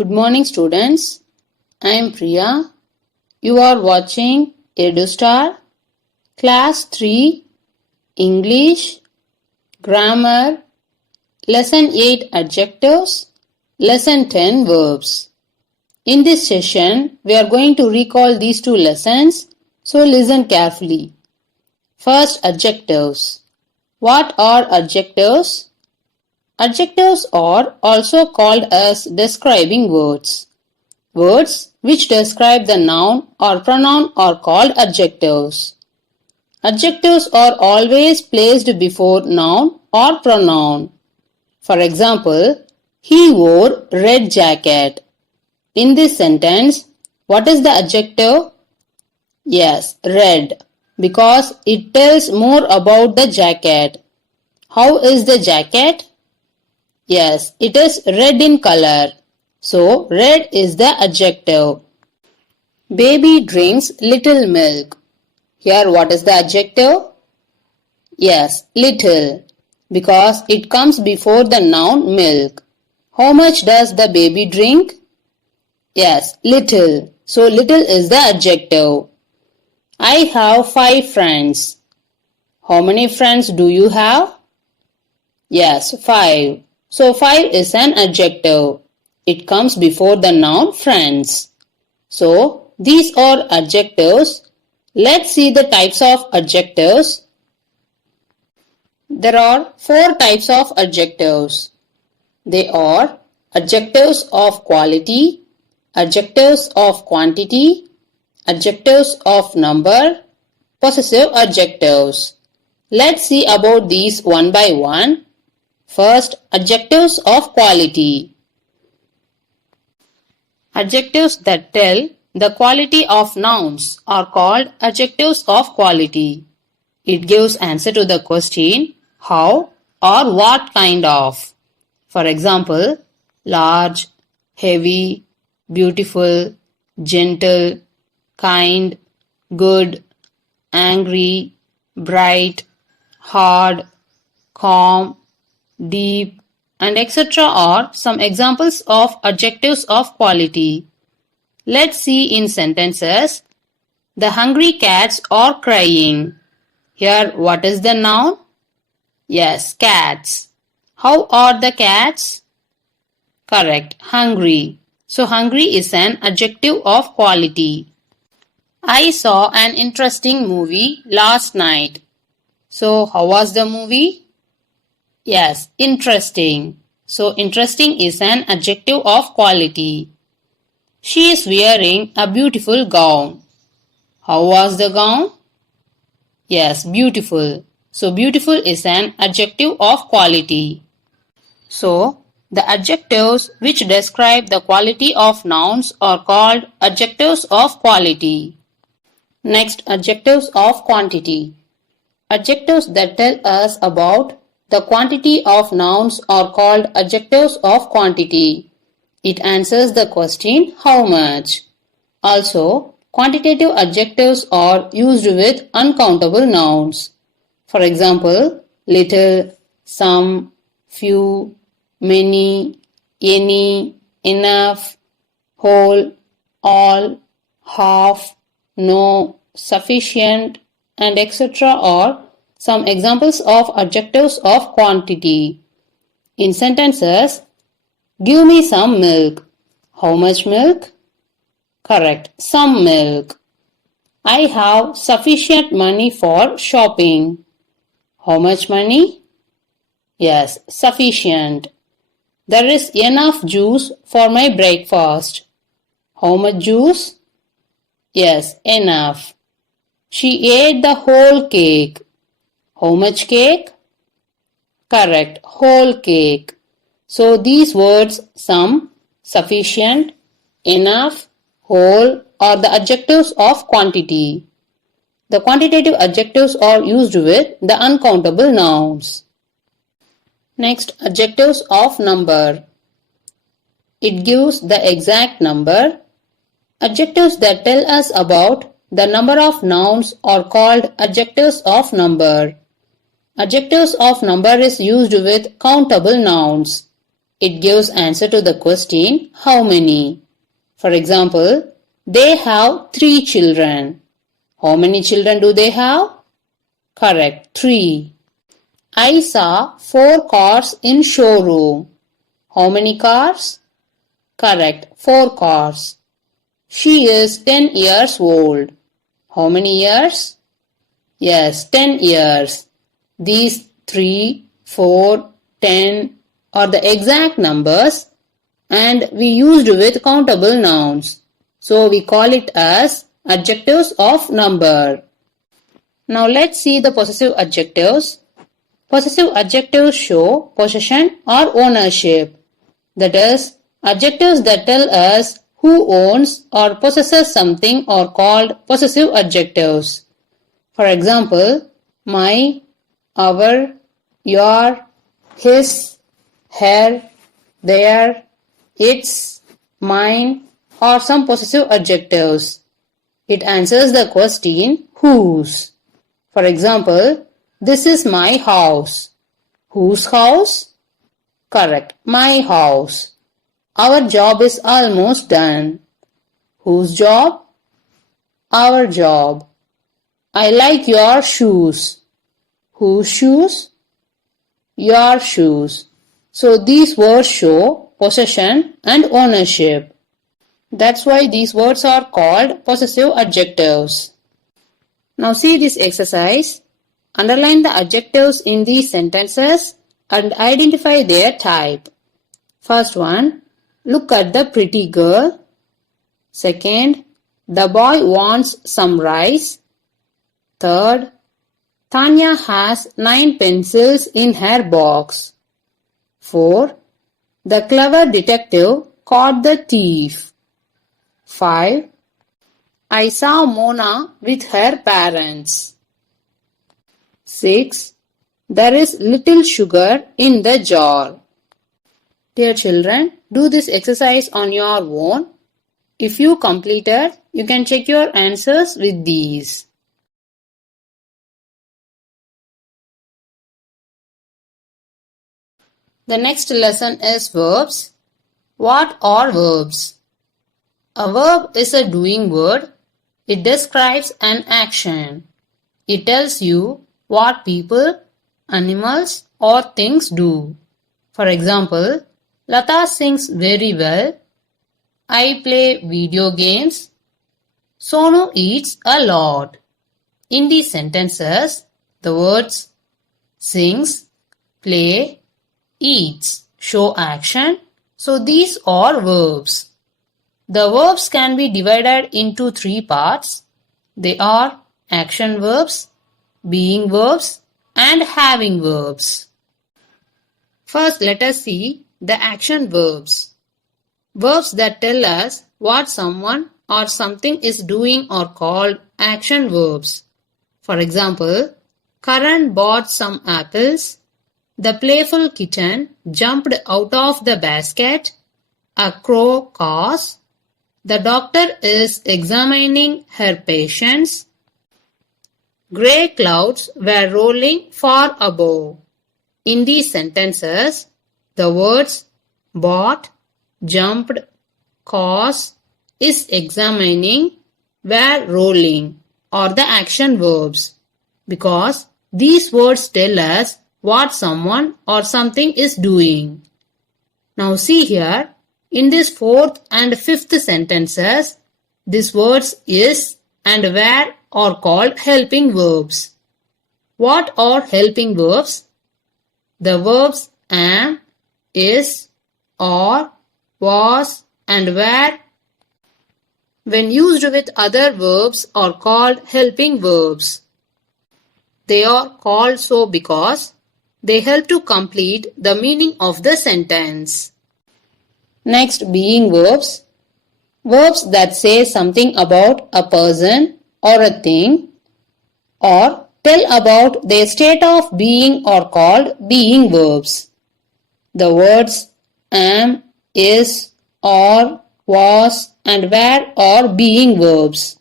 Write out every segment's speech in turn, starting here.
Good morning, students. I am Priya. You are watching EduStar, Class 3, English, Grammar, Lesson 8 Adjectives, Lesson 10 Verbs. In this session, we are going to recall these two lessons, so listen carefully. First, adjectives. What are adjectives? Adjectives are also called as describing words. Words which describe the noun or pronoun are called adjectives. Adjectives are always placed before noun or pronoun. For example, he wore red jacket. In this sentence, what is the adjective? Yes, red, because it tells more about the jacket. How is the jacket? Yes, it is red in color. So, red is the adjective. Baby drinks little milk. Here, what is the adjective? Yes, little, because it comes before the noun milk. How much does the baby drink? Yes, little. So, little is the adjective. I have 5 friends. How many friends do you have? Yes, 5. So, 5 is an adjective. It comes before the noun friends. So, these are adjectives. Let's see the types of adjectives. There are 4 types of adjectives. They are adjectives of quality, adjectives of quantity, adjectives of number, possessive adjectives. Let's see about these one by one. First, adjectives of quality. Adjectives that tell the quality of nouns are called adjectives of quality. It gives answer to the question how or what kind of. For example, large, heavy, beautiful, gentle, kind, good, angry, bright, hard, calm, deep, and etc. are some examples of adjectives of quality. Let's see in sentences. The hungry cats are crying. Here, what is the noun? Yes, cats. How are the cats? Correct, hungry. So, hungry is an adjective of quality. I saw an interesting movie last night. So, how was the movie? Yes, interesting. So, interesting is an adjective of quality. She is wearing a beautiful gown. How was the gown? Yes, beautiful. So, beautiful is an adjective of quality. So, the adjectives which describe the quality of nouns are called adjectives of quality. Next, adjectives of quantity. Adjectives that tell us about the quantity of nouns are called adjectives of quantity. It answers the question how much. Also, quantitative adjectives are used with uncountable nouns. For example, little, some, few, many, any, enough, whole, all, half, no, sufficient, and etc. are some examples of adjectives of quantity. In sentences, give me some milk. How much milk? Correct, some milk. I have sufficient money for shopping. How much money? Yes, sufficient. There is enough juice for my breakfast. How much juice? Yes, enough. She ate the whole cake. How much cake? Correct, whole cake. So these words some, sufficient, enough, whole are the adjectives of quantity. The quantitative adjectives are used with the uncountable nouns. Next, adjectives of number. It gives the exact number. Adjectives that tell us about the number of nouns are called adjectives of number. Adjectives of number is used with countable nouns. It gives answer to the question how many. For example, they have 3 children. How many children do they have? Correct, 3. I saw 4 cars in showroom. How many cars? Correct, 4 cars. She is 10 years old. How many years? Yes, 10 years. These 3, 4, 10 are the exact numbers and we used with countable nouns. So we call it as adjectives of number. Now let's see the possessive adjectives. Possessive adjectives show possession or ownership. That is, adjectives that tell us who owns or possesses something are called possessive adjectives. For example, my, our, your, his, her, their, its, mine are some possessive adjectives. It answers the question whose. For example, this is my house. Whose house? Correct, my house. Our job is almost done. Whose job? Our job. I like your shoes. Whose shoes? Your shoes. So these words show possession and ownership. That's why these words are called possessive adjectives. Now see this exercise. Underline the adjectives in these sentences and identify their type. First one, look at the pretty girl. Second, the boy wants some rice. Third, Tanya has 9 pencils in her box. 4. The clever detective caught the thief. 5. I saw Mona with her parents. 6. There is little sugar in the jar. Dear children, do this exercise on your own. If you completed, you can check your answers with these. The next lesson is verbs. What are verbs? A verb is a doing word. It describes an action. It tells you what people, animals or things do. For example, Lata sings very well. I play video games. Sonu eats a lot. In these sentences, the words sings, play, eats show action. So these are verbs. The verbs can be divided into 3 parts. They are action verbs, being verbs and having verbs. First, let us see the action verbs. Verbs that tell us what someone or something is doing are called action verbs. For example, Karan bought some apples. The playful kitten jumped out of the basket. A crow caws. The doctor is examining her patients. Grey clouds were rolling far above. In these sentences, the words bought, jumped, caws, is examining, were rolling are the action verbs because these words tell us what someone or something is doing. Now see here, in this 4th and 5th sentences, these words is and were are called helping verbs. What are helping verbs? The verbs am, is, are, was and were when used with other verbs are called helping verbs. They are called so because they help to complete the meaning of the sentence. Next, being verbs. Verbs that say something about a person or a thing or tell about their state of being are called being verbs. The words am, is, are, was and were are being verbs.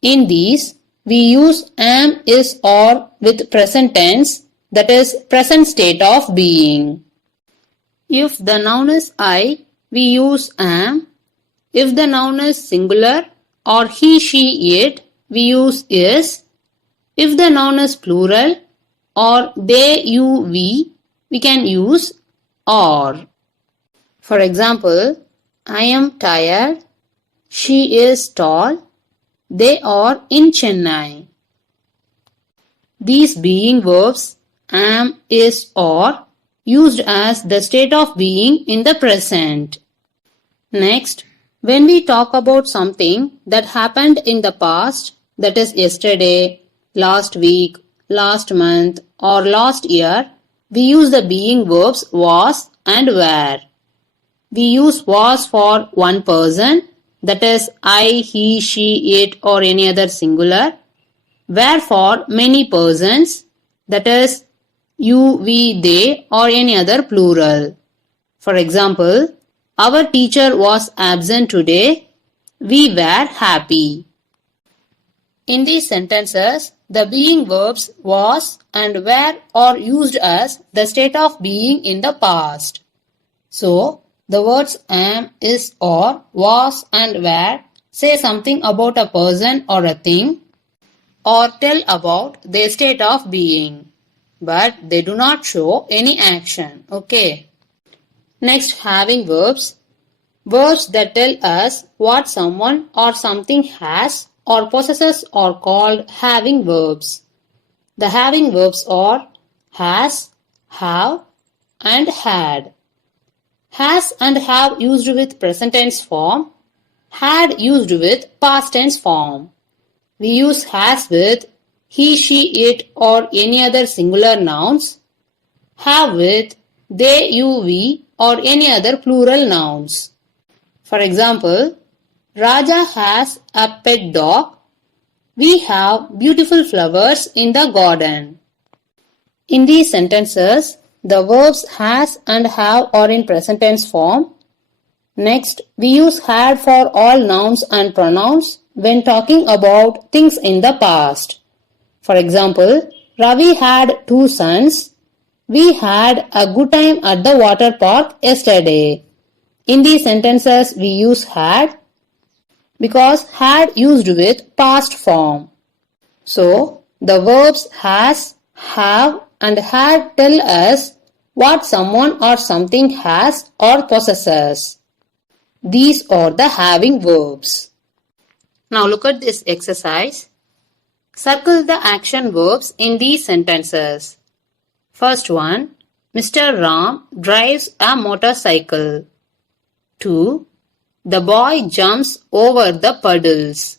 In these, we use am, is, are with present tense, that is present state of being. If the noun is I, we use am. If the noun is singular or he, she, it, we use is. If the noun is plural or they, you, we can use are. For example, I am tired, she is tall, they are in Chennai. These being verbs am, is, are used as the state of being in the present. Next, when we talk about something that happened in the past, that is yesterday, last week, last month or last year, we use the being verbs was and were. We use was for one person, that is I, he, she, it or any other singular. Were for many persons, that is you, we, they or any other plural. For example, our teacher was absent today, we were happy. In these sentences, the being verbs was and were are used as the state of being in the past. So, the words am, is, or, was and were say something about a person or a thing or tell about their state of being, but they do not show any action. Okay. Next, having verbs. Verbs that tell us what someone or something has or possesses are called having verbs. The having verbs are has, have and had. Has and have used with present tense form, had used with past tense form. We use has with he, she, it or any other singular nouns, have with they, you, we or any other plural nouns. For example, Raja has a pet dog. We have beautiful flowers in the garden. In these sentences, the verbs has and have are in present tense form. Next, we use had for all nouns and pronouns when talking about things in the past. For example, Ravi had 2 sons. We had a good time at the water park yesterday. In these sentences, we use had because had used with past form. So, the verbs has, have and had tell us what someone or something has or possesses. These are the having verbs. Now look at this exercise. Circle the action verbs in these sentences. First one, Mr. Ram drives a motorcycle. 2. The boy jumps over the puddles.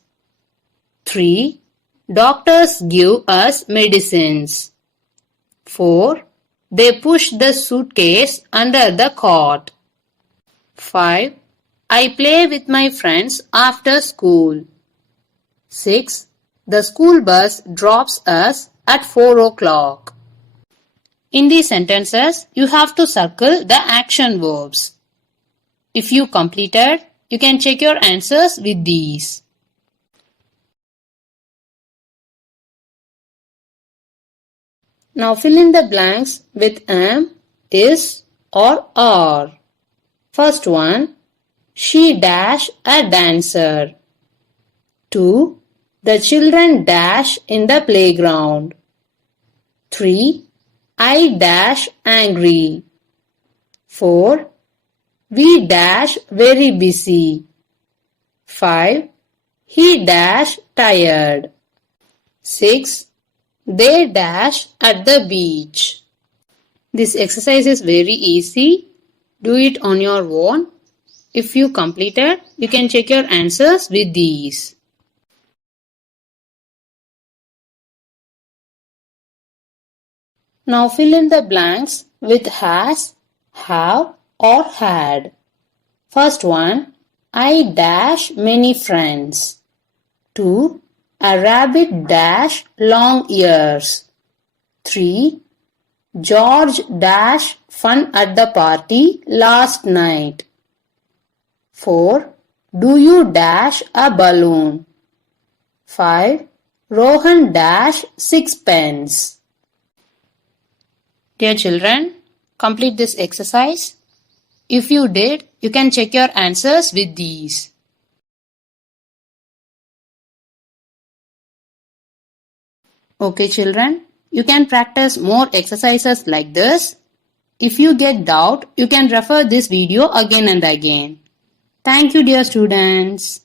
3. Doctors give us medicines. 4. They push the suitcase under the cot. 5. I play with my friends after school. 6. The school bus drops us at 4 o'clock. In these sentences, you have to circle the action verbs. If you completed, you can check your answers with these. Now fill in the blanks with am, is or are. First one, she dash a dancer. 2. The children dash in the playground. 3. I dash angry. 4. We dash very busy. 5. He dash tired. 6. They dash at the beach. This exercise is very easy. Do it on your own. If you completed, you can check your answers with these. Now fill in the blanks with has, have or had. First one, I dash many friends. 2. A rabbit dash long ears. 3. George dash fun at the party last night. 4. Do you dash a balloon? 5. Rohan dash 6 pence. Dear children, complete this exercise. If you did, you can check your answers with these. Okay children, you can practice more exercises like this. If you get doubt, you can refer this video again and again. Thank you dear students.